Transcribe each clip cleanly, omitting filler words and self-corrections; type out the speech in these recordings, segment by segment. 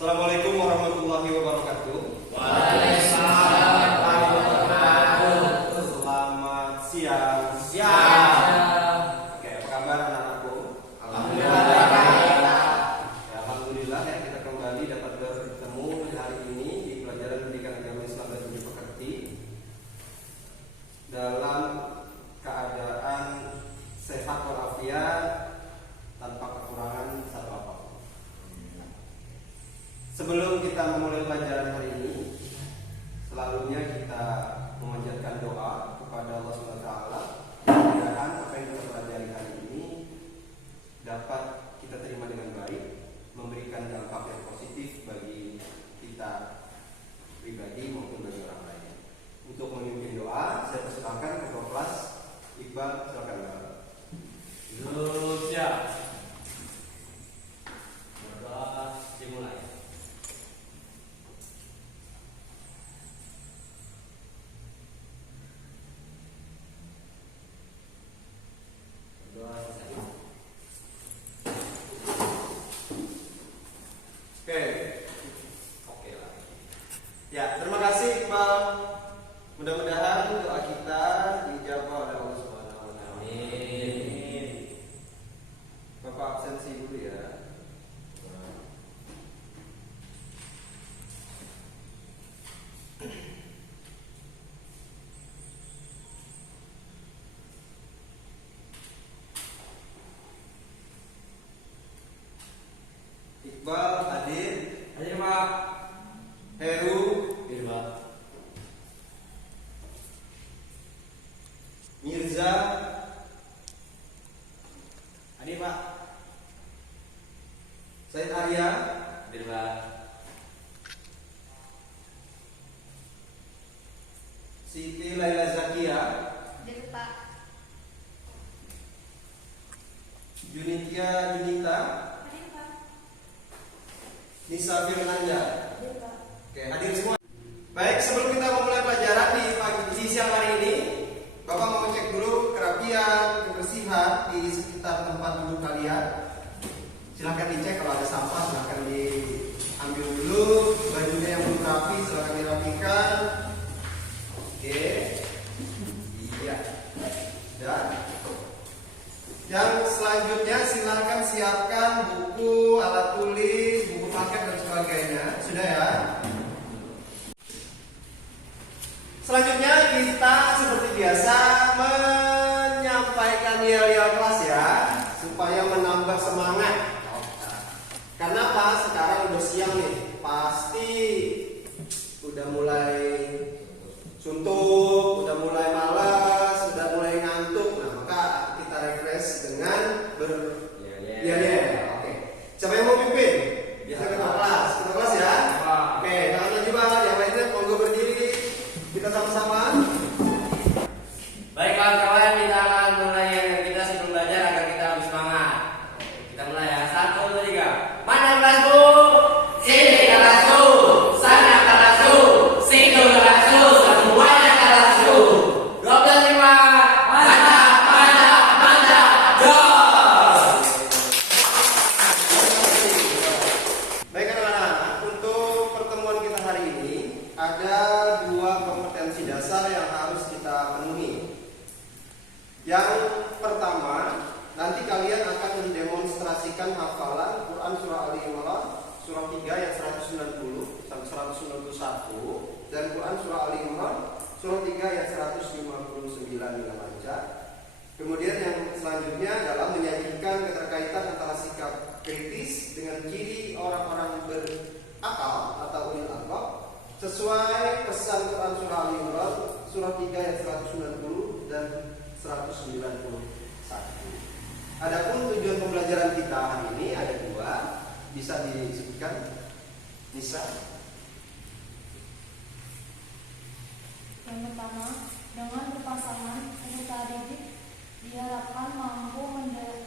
Assalamualaikum warahmatullahi wabarakatuh. Waalaikumsalam warahmatullahi wabarakatuh. Selamat siang. Oke, apa kabar anak-anakku? Alhamdulillah. Alhamdulillah ya, kita kembali dapat bertemu hari ini di pelajaran pendidikan agama Islam dan budi pekerti dalam keadaan sehat walafiat tanpa kekurangan satu apapun. Sebelum kita memulai pelajaran hari ini, selalunya kita memanjatkan doa kepada Allah Subhanahu wa taala. Mudah-mudahan apa yang kita pelajari hari ini dapat kita terima dengan baik, memberikan dampak yang positif bagi kita pribadi maupun bagi orang lain. Untuk memimpin doa, saya persilakan Ketua Kelas Iqbal, silakan Bapak. Siap. Berdoa dimulai. Berdoa selesai. Oke lah. Ya, terima kasih Iqbal. Mudah-mudahan doa kita dijawab oleh Allah Subhanahu wa taala. Amin. Bapak absensi dulu ya. Iqbal hadir, Hadir, Pak. Heru, Hadir, Pak. Mirza, Hadir, Pak. Said Arya, Hadir, Pak. Siti Laila Zakia, Hadir, Pak. Junitia Junita, Hadir, Pak. Nisa Firnanda. Hadir, Pak. Oke, hadir semua. Baik, sebelum kita memulai pelajaran di siang hari ini, Bapak mau cek dulu kerapian, kebersihan di sekitar tempat duduk kalian. Silahkan dicek, kalau ada sampah silahkan diambil dulu. Bajunya yang belum rapi silahkan dirapikan. Oke. Iya. Dan yang selanjutnya silahkan siapkan buku, alat tulis, buku paket dan sebagainya. Sudah ya? Selanjutnya kita seperti biasa menyampaikan yel-yel kelas ya, supaya menambah semangat. Karena apa? Sekarang udah siang nih, pasti udah mulai suntuk, udah mulai malas, udah mulai ngantuk. Nah, maka kita refresh dengan yel-yel. Oke. Siapa yang mau pimpin? Biasa ketua kelas. Ketua kelas ya? Oke, tangan aja Pak. Yang lainnya monggo berdiri. Kita sama-sama. Baik kawan-kawan, kita akan mulai yang kita sebelum belajar agar kita lebih semangat. Kita mulai ya. 1, 2, 3. Mana kelasku? Sini kelasku. Sana kelasku. Situ kelasku. Semuanya kelasku. 12, 5. Jos. Baik anak-anak, untuk pertemuan kita hari ini ada 2 kompetensi dasar yang harus kita penuhi. Yang pertama, nanti kalian akan mendemonstrasikan hafalan Quran surah Ali Imran surah 3 ayat 190 sampai 191 dan Quran surah Ali Imran surah 3 ayat 159 dengan lancar. Kemudian yang selanjutnya adalah menyajikan keterkaitan antara sikap kritis dengan ciri orang-orang berakal atau ulil albab sesuai pesan Quran surah Ali Imran surah 3 ayat 190 dan 191. Adapun tujuan pembelajaran kita hari ini ada 2, bisa disebutkan Nisa. Yang pertama, dengan berpasangan peserta didik diharapkan mampu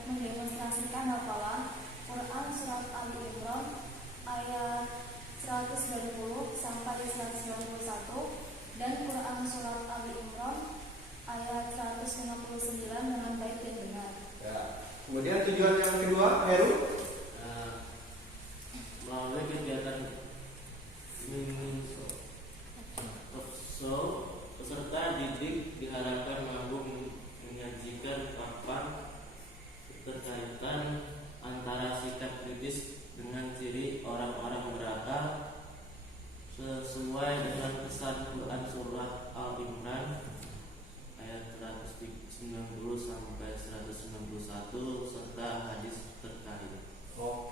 mendemonstrasikan hafalan Quran surat Ali Imran ayat 190 sampai 191 dan Quran surat Ali Imran ayat 159 dengan baik dan benar. Ya. Kemudian tujuan yang kedua, Heru. Melalui kegiatan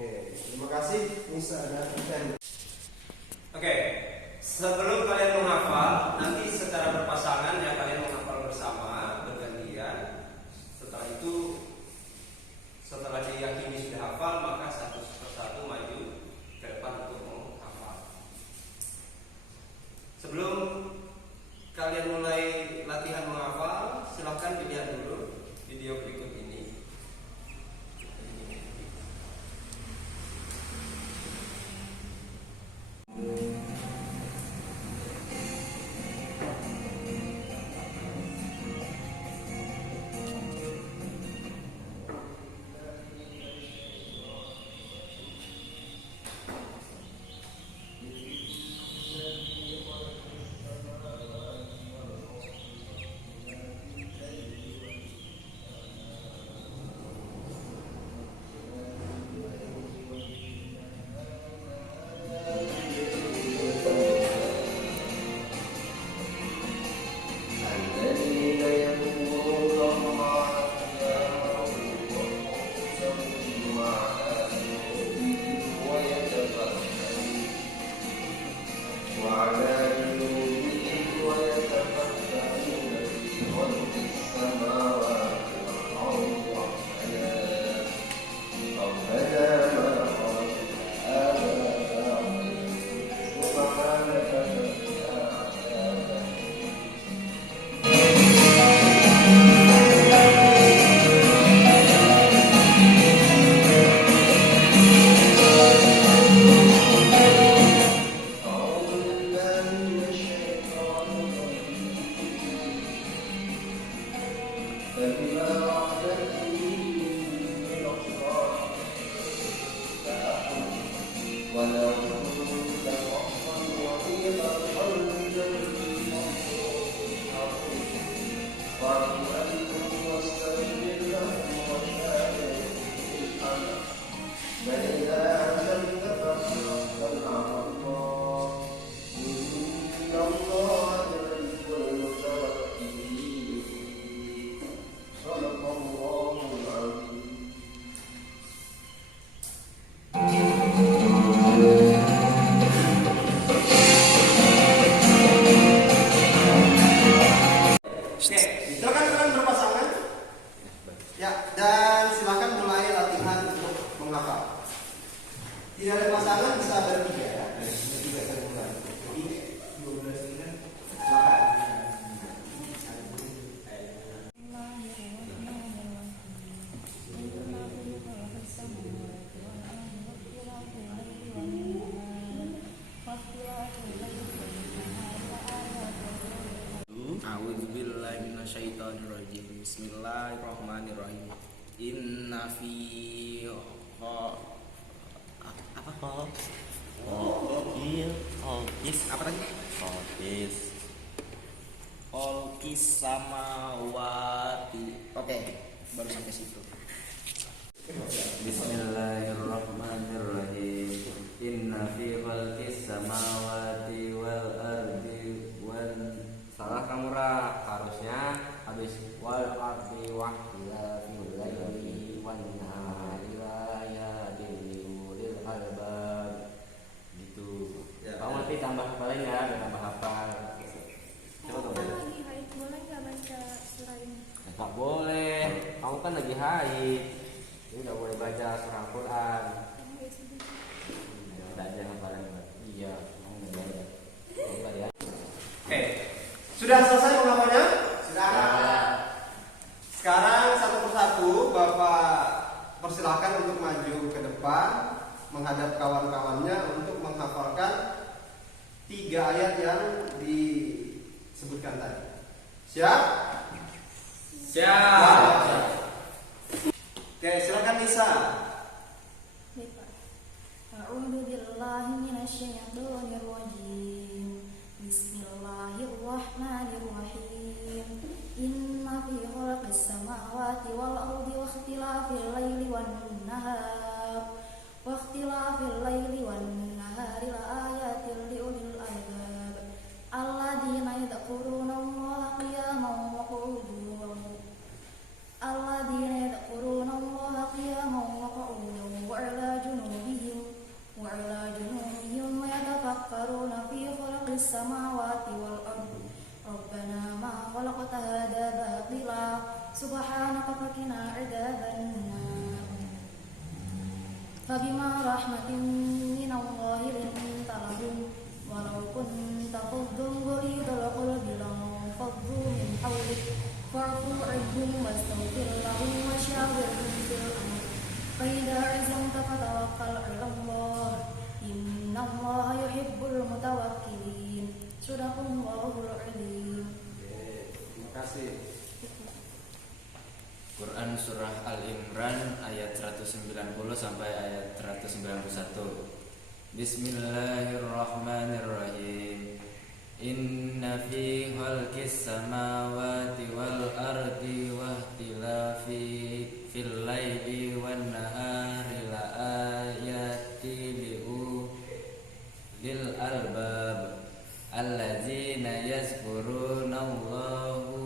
Oke, terima kasih Nisa dan Fen. Oke, sebelum kalian menghafal, nanti secara berpasangan ya kalian menghafal bersama bergantian. Setelah itu, setelah diyakini sudah hafal, maka satu persatu maju ke depan untuk menghafal. Sebelum kalian mulai latihan menghafal, silahkan dilihat dulu video berikut ini. Silakan kalian berpasangan. Ya, dan silakan mulai latihan untuk menghafal. Tidak ada pasangan bisa bertiga ya. Bertiga saya mulai. Silakan. A'udzubillahi minasyaitonirrajim. Bismillahirrahmanirrahim. Inna fi apa apa tadi? Holkis samawati. Oke, baru sampai situ. Bismillahirrahmanirrahim. Inna fi khalqis samawati wal ardi Salah kamu Ra, harusnya habis wal ardi wa fil laili wan nahari la yadilul albab gitu. Ya. Kamu nanti tambah hafalin ya, biar tambah hafal. Coba tuh. lagi haid, boleh nggak baca surah ini? Enggak boleh. Kamu kan lagi haid. Ini enggak boleh baca surah Al-Qur'an. Tidak aja hafalan. Iya, kamu enggak boleh. Enggak ya. Oke. Sudah selesai menghafalnya? Sudah. Sekarang satu persatu Bapak persilahkan untuk maju ke depan menghadap kawan-kawannya untuk menghafalkan 3 ayat yang disebutkan tadi. Siap? Siap. Oke, silakan Nisa. Baik, Pak. A'udzu billahi minasyaitonir rajim. Bismillahirrahmanirrahim. Inna fi khalqis samawati wal ardi wa ikhtilafil laili wan nahari la ayatin liulil albab. Alladzina yadhkuruna Allaha qiyaman wa qu'udan wa 'ala junubihim فبما رحمة من الله لنت لهم ولو كنت فظا غليظ القلب لانفضوا من حولك فاعف عنهم واستغفر لهم وشاورهم في الأمر فإذا عزمت فتوكل على الله إن الله يحب المتوكلين صدق الله العظيم. Terima kasih. Quran Surah Al-Imran ayat 190 sampai ayat 191. Bismillahirrahmanirrahim. Inna fi khalqis samawati wal ardi wa ikhtilafi fil laili wan nahari la ayati lil albab alladzina yazkurunallaha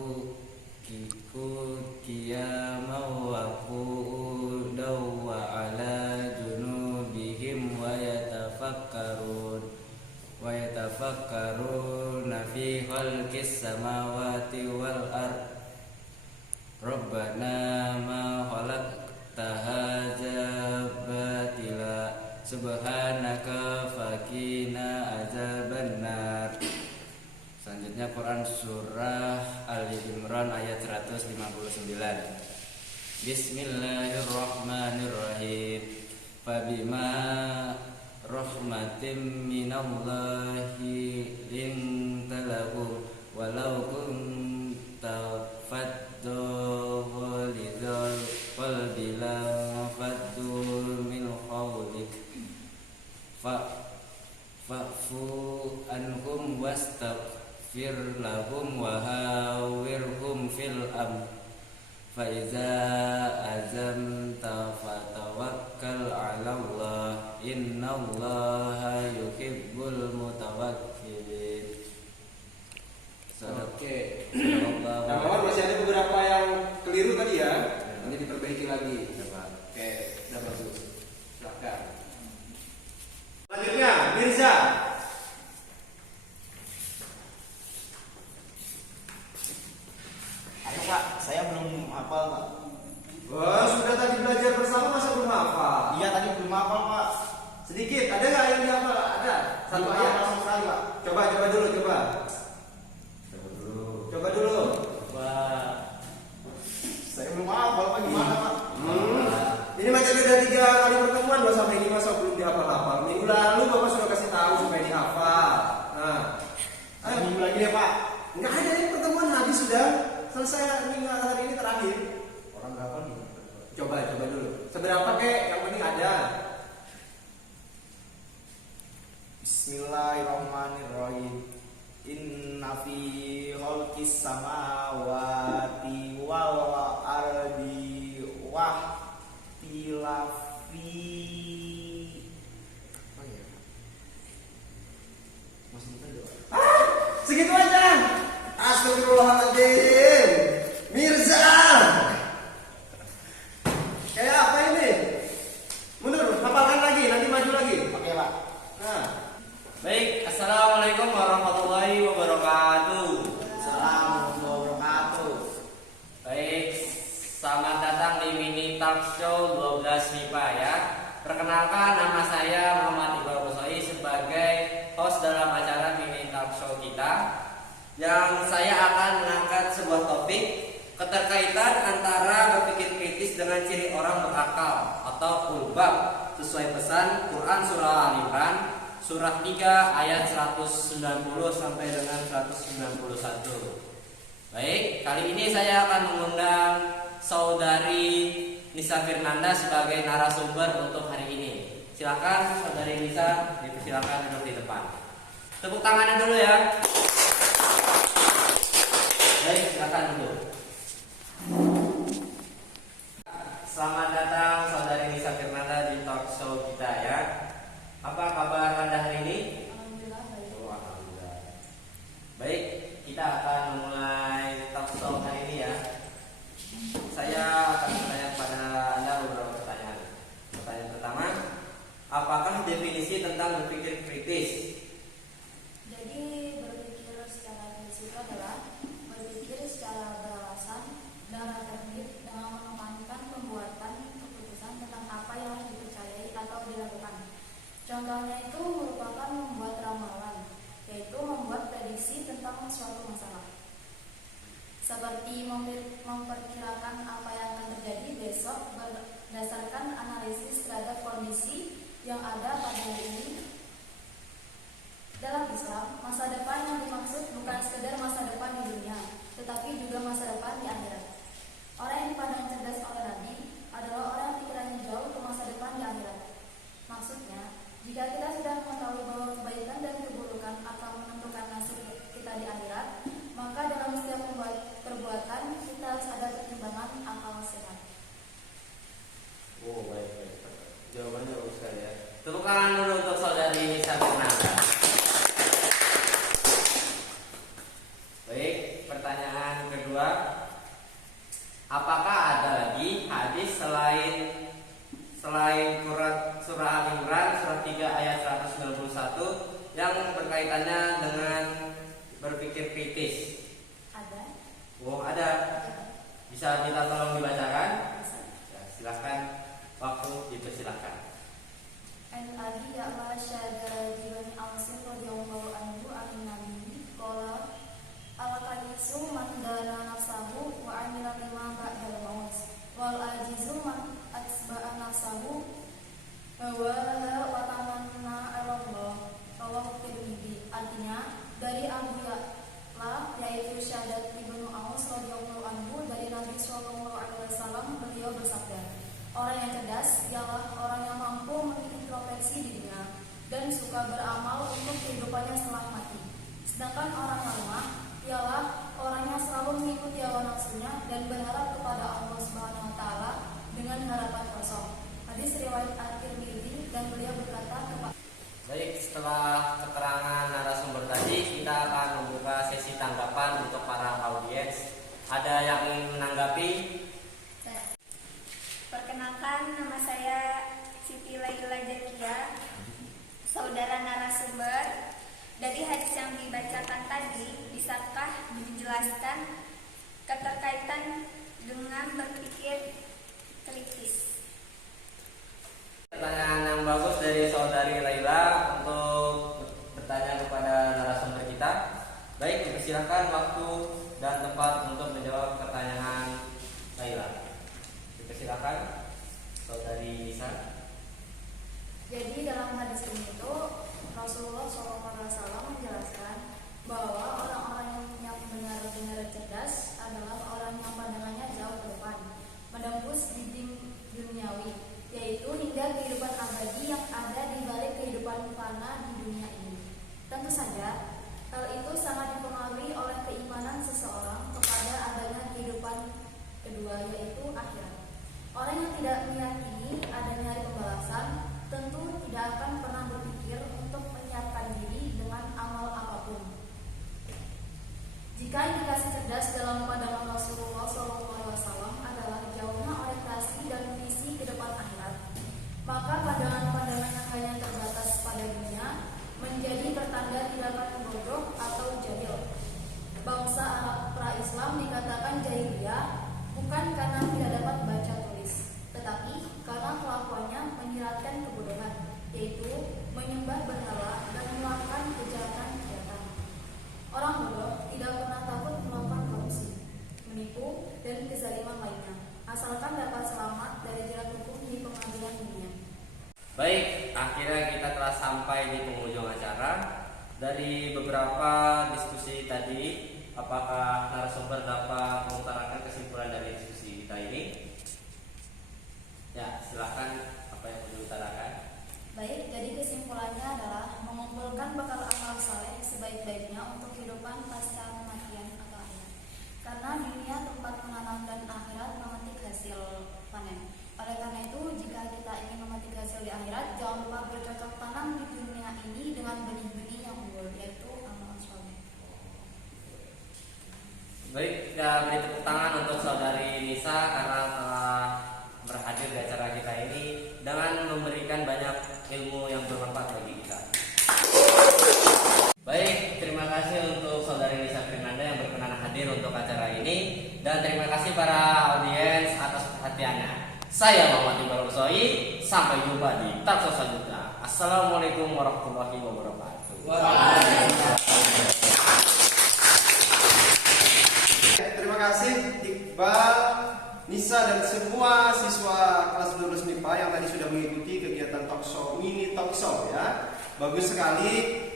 qiyaman wa qu'udan wa ala junubihim wa yatafakkaruna fi khalqis samawati wal ard Rabbana ma khalaqta hadza batila subhanaka faqina azabannar. Selanjutnya Quran Surah Ali Imran ayat 159. Bismillahirrahmanirrahim. Fabima rahmatim minallahi linta lahum walau kunta faddu ghalidhal qalbi faddu min hawlik fa'fu anhum wastaghfir lahum wa hawirhum fil amr fa iza azamta fatawakkal 'ala Allah innallaha yuhibbul mutawakkilin. Oke. Kawan masih ada beberapa yang keliru tadi ya. Nanti diperbaiki lagi. Oke, udah bagus. Silakan. Selanjutnya Mirza. Ayo Pak, saya belum hafal Pak. Wah, sudah tadi belajar bersama masa belum hafal? Iya tadi belum hafal Pak. Sedikit, ada nggak yang dihafal? Ada. Satu ayat sama sekali Pak. Coba dulu, coba. Coba dulu. Pak, saya belum hafal Pak, gimana Pak? Ini macam udah 3 kali pertemuan loh sampai ini masa belum dihafal-hafal. Minggu lalu Bapak sudah kasih tahu supaya dihafal. Nah, ayo Minggu lagi deh Pak. nggak ada ini pertemuan habis sudah selesai minggu hari ini terakhir. Orang berapa nih? Coba dulu. Seberapa kek? Yang penting ada. Bismillahirrahmanirrahim. Inna fi khalqis samawati wal ardi wa ikhtilafi. Segitu aja. Astagfirullahaladzim. Mirza. Kayak apa ini? Mundur, hafalkan lagi, nanti maju lagi. Oke Pak. Nah, Baik, assalamualaikum warahmatullahi wabarakatuh. Assalamualaikum warahmatullahi wabarakatuh. Baik, selamat datang di mini talk show 12 MIPA ya. Perkenalkan, nama saya Muhammad Iqbal Busoi sebagai host dalam acara mini talk show kita, yang saya akan mengangkat sebuah topik keterkaitan antara berpikir kritis dengan ciri orang berakal atau ulbab sesuai pesan Quran Surah Al-Imran Surah 3 ayat 190 sampai dengan 191. Baik, kali ini saya akan mengundang Saudari Nisa Firnanda sebagai narasumber untuk hari ini. Silakan Saudari Nisa, dipersilakan duduk di depan. Tepuk tangannya dulu ya. Baik, silakan duduk. Selamat datang Saudari Nisa Firnanda di talk show kita ya. Apa kabar Anda hari ini? Alhamdulillah baik. Oh, alhamdulillah. Baik, kita akan memulai talk show hari ini ya. Saya akan bertanya kepada Anda beberapa pertanyaan. Pertanyaan pertama, apakah definisi tentang berpikir kritis? Jadi berpikir secara kritis itu adalah berpikir secara beralasan dan reflektif dengan menempatkan pembuatan keputusan tentang apa yang harus dipercayai atau terhadap kondisi yang ada pada hari ini. Dalam Islam, masa depan yang dimaksud bukan sekedar masa depan di dunia, tetapi juga masa depan di akhirat. Orang yang dipandang cerdas oleh Nabi adalah orang yang pikirannya jauh ke masa depan di akhirat. Maksudnya, jika kita sudah mengetahui bahwa kebaikan dan keburukan akan menentukan nasib kita di akhirat, maka dalam setiap perbuatan kita harus ada pertimbangan akal sehat. Oh, baik. Jawabannya bagus sekali ya. Tepuk tangan dulu untuk saudari Nisa Fernanda. Baik, pertanyaan kedua. Apakah ada lagi hadis selain surah Al-Imran surah 3 ayat 191 yang berkaitannya dengan berpikir kritis? Ada? Oh, ada. Bisa kita tolong dibacakan? Ya, silahkan. Waktu dipersilahkan. An Abi Ya'la Syadari bin Al-Sir radhiyallahu anhu an Nabi qala al-qanisu man dana nafsahu wa amila lima ba'dal maut wal ajizu man atsba'a nafsahu wa tamanna 'ala Allah. Rawahu Tirmidzi. Artinya dari Abu Ya'la yaitu Syaddad bin Aus radhiyallahu anhu dari Nabi sallallahu alaihi wasallam, beliau bersabda, orang yang cerdas ialah orang yang mampu mengintrospeksi dirinya dan suka beramal untuk kehidupannya setelah mati. Sedangkan orang yang lemah ialah orang yang selalu mengikuti hawa nafsunya dan berharap kepada Allah Subhanahu wa taala dengan harapan kosong. Hadis riwayat At-Tirmidzi dan beliau berkata kepada. Baik, setelah keterangan narasumber tadi, kita akan membuka sesi tanggapan untuk para audiens. Ada yang ingin menanggapi? Perkenalkan, nama saya Siti Laila Jakia, saudara narasumber. Dari hadis yang dibacakan tadi, bisakah dijelaskan keterkaitan dengan berpikir kritis? Pertanyaan yang bagus dari saudari Laila untuk bertanya kepada narasumber kita. Baik, dipersilakan waktu dan tempat untuk menjawab pertanyaan Laila. Silakan, saudari Nisa. Jadi dalam hadis ini itu Rasulullah SAW menjelaskan bahwa orang-orang yang benar-benar cerdas adalah orang yang pandangannya jauh ke depan, menembus dinding duniawi, yaitu hingga kehidupan abadi yang ada di balik kehidupan fana di dunia ini. Tentu saja hal itu sangat dipengaruhi oleh keimanan seseorang kepada adanya kehidupan kedua, yaitu akhirat. Orang yang tidak meyakini adanya hari pembalasan tentu tidak akan pernah berpikir untuk menyiapkan diri dengan amal apapun. Jika indikasi cerdas dalam pandangan Rasulullah SAW adalah jauhnya orientasi dan visi ke depan akhirat, maka pandangan-pandangan yang hanya terbatas pada dunia menjadi pertanda tindakan bodoh atau jahil. Bangsa Arab pra-Islam dikatakan jahiliyah bukan karena tidak dapat baca tulis, tetapi karena kelakuannya menyiratkan kebodohan, yaitu menyembah berhala dan melakukan kejahatan-kejahatan. Orang bodoh tidak pernah takut melakukan korupsi, menipu, dan kezaliman lainnya, asalkan dapat selamat dari jerat hukum di pengadilan dunia. Baik, akhirnya kita telah sampai di penghujung acara. Dari beberapa diskusi tadi, apakah narasumber dapat mengutarakan kesimpulan dari diskusi kita ini? Ya, silakan, apa yang perlu diutarakan? Baik, jadi kesimpulannya adalah mengumpulkan bekal amal saleh sebaik-baiknya untuk kehidupan pasca kematian atau akhirat. Karena dunia tempat menanam dan akhirat memetik hasil panen. Oleh karena itu, jika kita ingin memetik hasil di akhirat, jangan lupa bercocok tanam di dunia ini dengan benih-benih yang unggul, yaitu amal saleh. Baik, kita beri tepuk tangan untuk saudari Nisa karena telah berhadir di acara kita ini dengan memberikan banyak ilmu yang bermanfaat bagi kita. Baik, terima kasih untuk saudari Nisa Fernanda yang berkenan hadir untuk acara ini, dan terima kasih para audiens atas perhatiannya. Saya Muhammad Iqbal Usoi, sampai jumpa di talkshow selanjutnya. Assalamualaikum warahmatullahi wabarakatuh. Terima kasih Iqbal Nisa dan semua siswa kelas 12 MIPA yang tadi sudah mengikuti kegiatan talk show, mini talk show ya. Bagus sekali,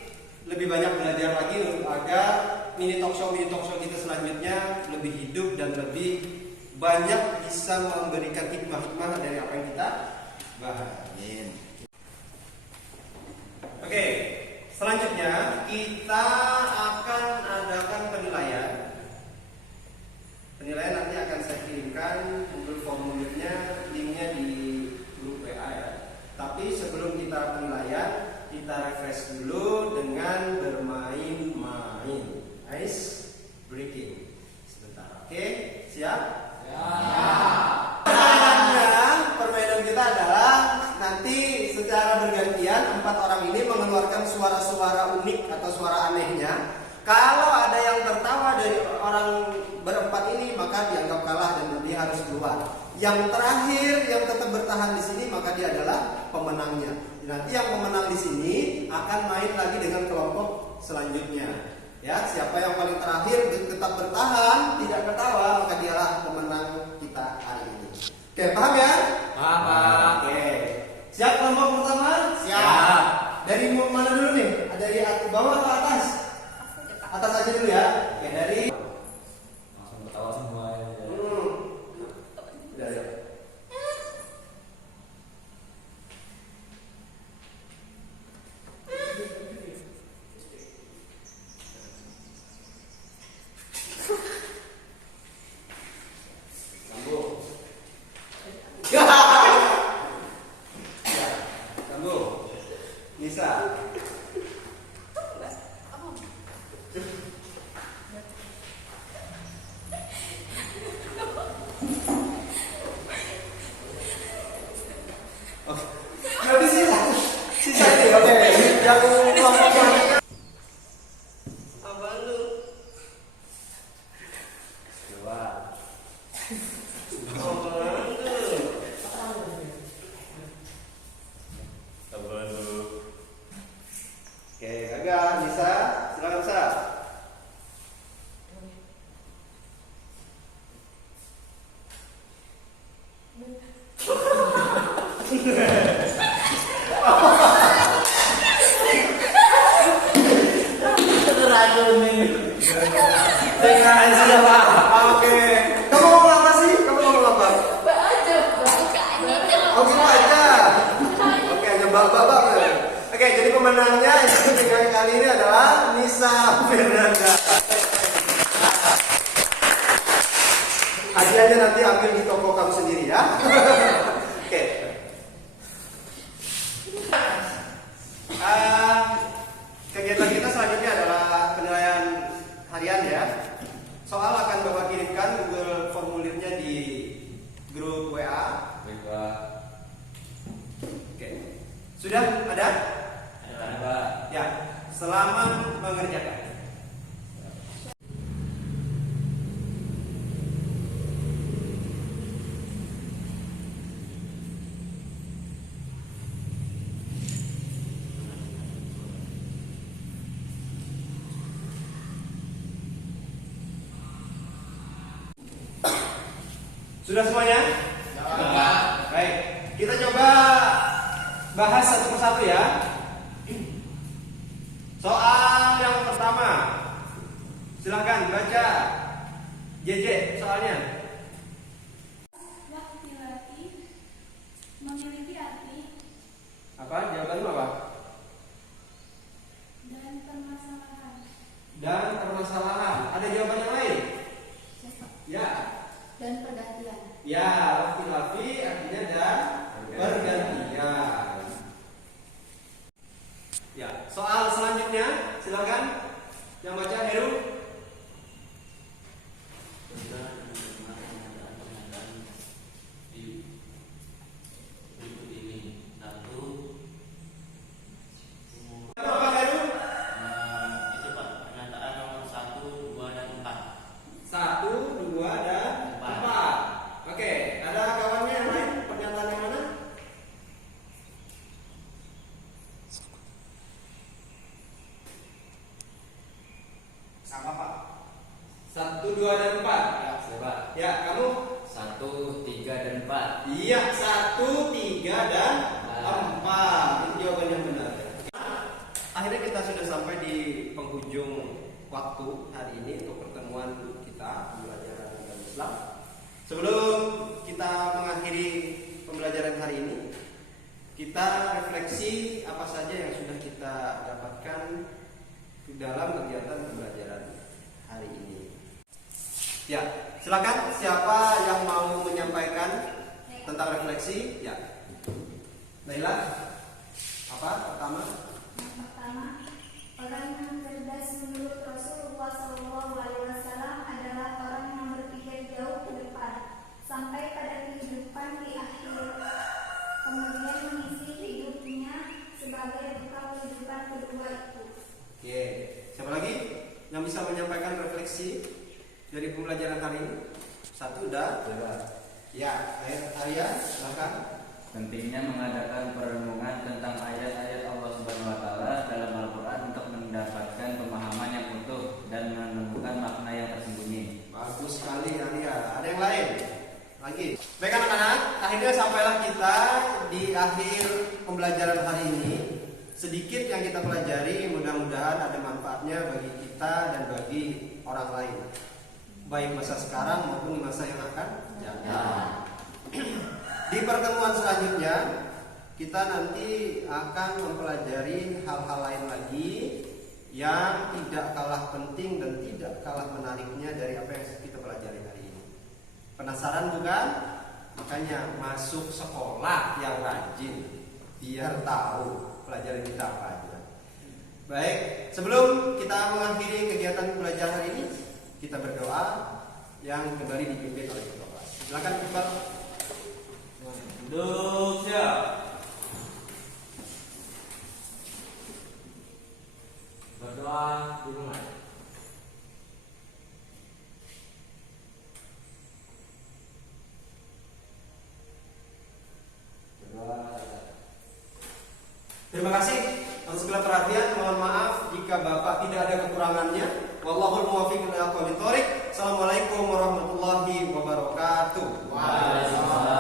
lebih banyak belajar lagi agar mini talk show kita selanjutnya lebih hidup dan lebih banyak bisa memberikan hikmah-hikmah dari apa yang kita bahas. Oke, selanjutnya kita akan adakan penilaian. Penilaian nanti akan saya kirimkan Google formulirnya, linknya di grup WA ya. Tapi sebelum kita penilaian, kita refresh dulu dengan bermain-main, ice breaking. Sebentar, oke? Siap? Ya. Permainan kita adalah nanti secara bergantian 4 orang ini mengeluarkan suara-suara unik atau suara anehnya. Kalau ada yang tertawa dari orang berempat ini, maka dianggap kalah dan dia harus keluar. Yang terakhir yang tetap bertahan di sini, maka dia adalah pemenangnya. Nanti yang pemenang di sini akan main lagi dengan kelompok selanjutnya. Ya, siapa yang paling terakhir tetap bertahan, tidak ketawa, maka dialah pemenang kita hari ini. Oke, paham ya? Paham. Oke. Siap kelompok pertama? Siap. Dari mana dulu nih? Dari bawah atau atas? Atas aja dulu ya. Oke, dari Langsung ketawa semua ya. Udah, ya. Sambung. Sambung. Nisa. Oke. Berarti sisa ini. Oke. Yang kelompok mana? Apaan lu? Coba. Apaan lu? Coba dulu. Oke, Gaga, Nisa, silakan Nisa. Oke, kamu ngomong apa sih? Kamu ngomong apa? Oh gitu aja. Oke, hanya babak-babak. Oke, jadi pemenangnya yang kali ini adalah Nisa Fernanda. Hadiahnya nanti ambil di toko kamu sendiri ya. Oke. Kegiatan kita selanjutnya adalah penilaian harian ya. Soal akan Bapak kirimkan Google formulirnya di grup WA. Coba. Oke. Sudah ada? Coba. Ya. Selamat mengerjakan. Sudah semuanya? Ya. Baik, kita coba bahas satu persatu ya. Soal yang pertama, silakan baca. JJ soalnya. Laki-laki memiliki arti Apa? Jawabanmu apa? dan permasalahan. Dan permasalahan. Ada jawaban yang lain? Ya. Dan pergantian. Ya, laki-laki artinya dan pergantian. Ya, soal selanjutnya silakan yang baca Heru. Apa Heru? Itu Pak, pernyataan nomor 1, 2, dan 4. 1, 2, dan 4. Oke, ada kawannya yang lain? Pernyataan yang mana? Sama Pak. 1, 2, dan 4. Coba. Ya, kamu? 1, 3, dan 4. Iya, 1, 3, dan 4. Itu jawaban yang benar. Akhirnya kita sudah sampai di penghujung waktu hari ini untuk pertemuan kita pembelajaran agama Islam. Sebelum kita mengakhiri pembelajaran hari ini, kita refleksi apa saja yang sudah kita dapatkan dalam kegiatan pembelajaran hari ini. Ya, silakan siapa yang mau menyampaikan tentang refleksi? Ya, Naila, apa pertama? Yang pertama, orang yang cerdas menurut Rasulullah SAW adalah orang yang berpikir jauh ke depan sampai pada kehidupan di akhir, kemudian mengisi hidupnya sebagai bekal kehidupan kedua itu. Oke, siapa lagi yang bisa menyampaikan refleksi dari pembelajaran hari ini? Satu udah. Ya, Arya, silakan. Pentingnya mengadakan perenungan tentang ayat-ayat Allah Subhanahu wa taala dalam Al-Qur'an untuk mendapatkan pemahaman yang utuh dan menemukan makna yang tersembunyi. Bagus sekali Arya. Ada yang lain? Lagi. Baik anak-anak, akhirnya sampailah kita di akhir pembelajaran hari ini. Sedikit yang kita pelajari, mudah-mudahan ada manfaatnya bagi kita dan bagi orang lain, baik masa sekarang maupun di masa yang akan datang. Di pertemuan selanjutnya kita nanti akan mempelajari hal-hal lain lagi yang tidak kalah penting dan tidak kalah menariknya dari apa yang kita pelajari hari ini. Penasaran bukan? Makanya masuk sekolah yang rajin biar tahu pelajaran kita apa aja. Baik, sebelum kita mengakhiri kegiatan pembelajaran hari ini, kita berdoa yang kembali dipimpin oleh Ketua Kelas. Silakan Iqbal. Duduk siap. Berdoa dimulai. Terima kasih atas segala perhatian. Mohon maaf jika Bapak tidak ada kekurangannya. Wallahul muwaffiq ila aqwamit thoriq. Assalamualaikum warahmatullahi wabarakatuh. Waalaikumsalam.